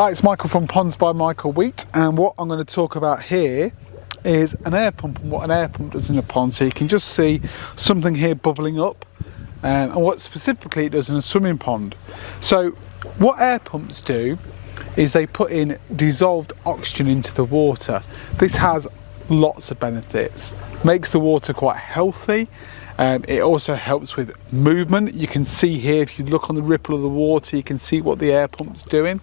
Hi, it's Michael from Ponds by Michael Wheat, and what I'm going to talk about here is an air pump and what an air pump does in a pond. So you can just see something here bubbling up, and what specifically it does in a swimming pond. So what air pumps do is they put in dissolved oxygen into the water. This has lots of benefits, makes the water quite healthy. It also helps with movement. You can see here, if you look on the ripple of the water, you can see what the air pump's doing,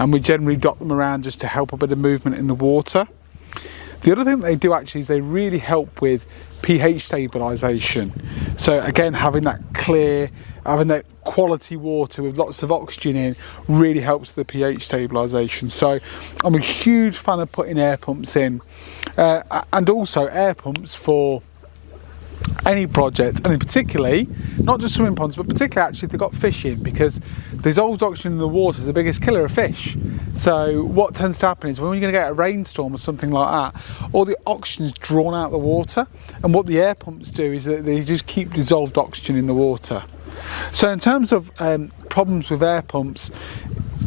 and we generally dot them around just to help a bit of movement in the water. The other thing they do actually is they really help with pH stabilisation. So again, having that clear, having that quality water with lots of oxygen in really helps the pH stabilisation. So I'm a huge fan of putting air pumps in, and also air pumps for any project, and particularly not just swimming ponds, but particularly actually if they've got fish in, because dissolved oxygen in the water is the biggest killer of fish. So what tends to happen is when you're going to get a rainstorm or something like that, all the oxygen's drawn out of the water, and what the air pumps do is that they just keep dissolved oxygen in the water. So in terms of problems with air pumps,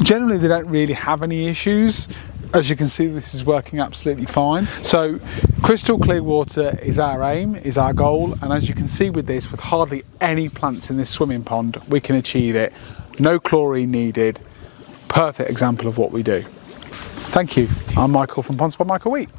generally they don't really have any issues. As you can see, this is working absolutely fine. So crystal clear water is our aim, is our goal, and as you can see with this, with hardly any plants in this swimming pond, we can achieve it. No chlorine needed. Perfect example of what we do. Thank you. I'm Michael from Ponds by Michael Wheat.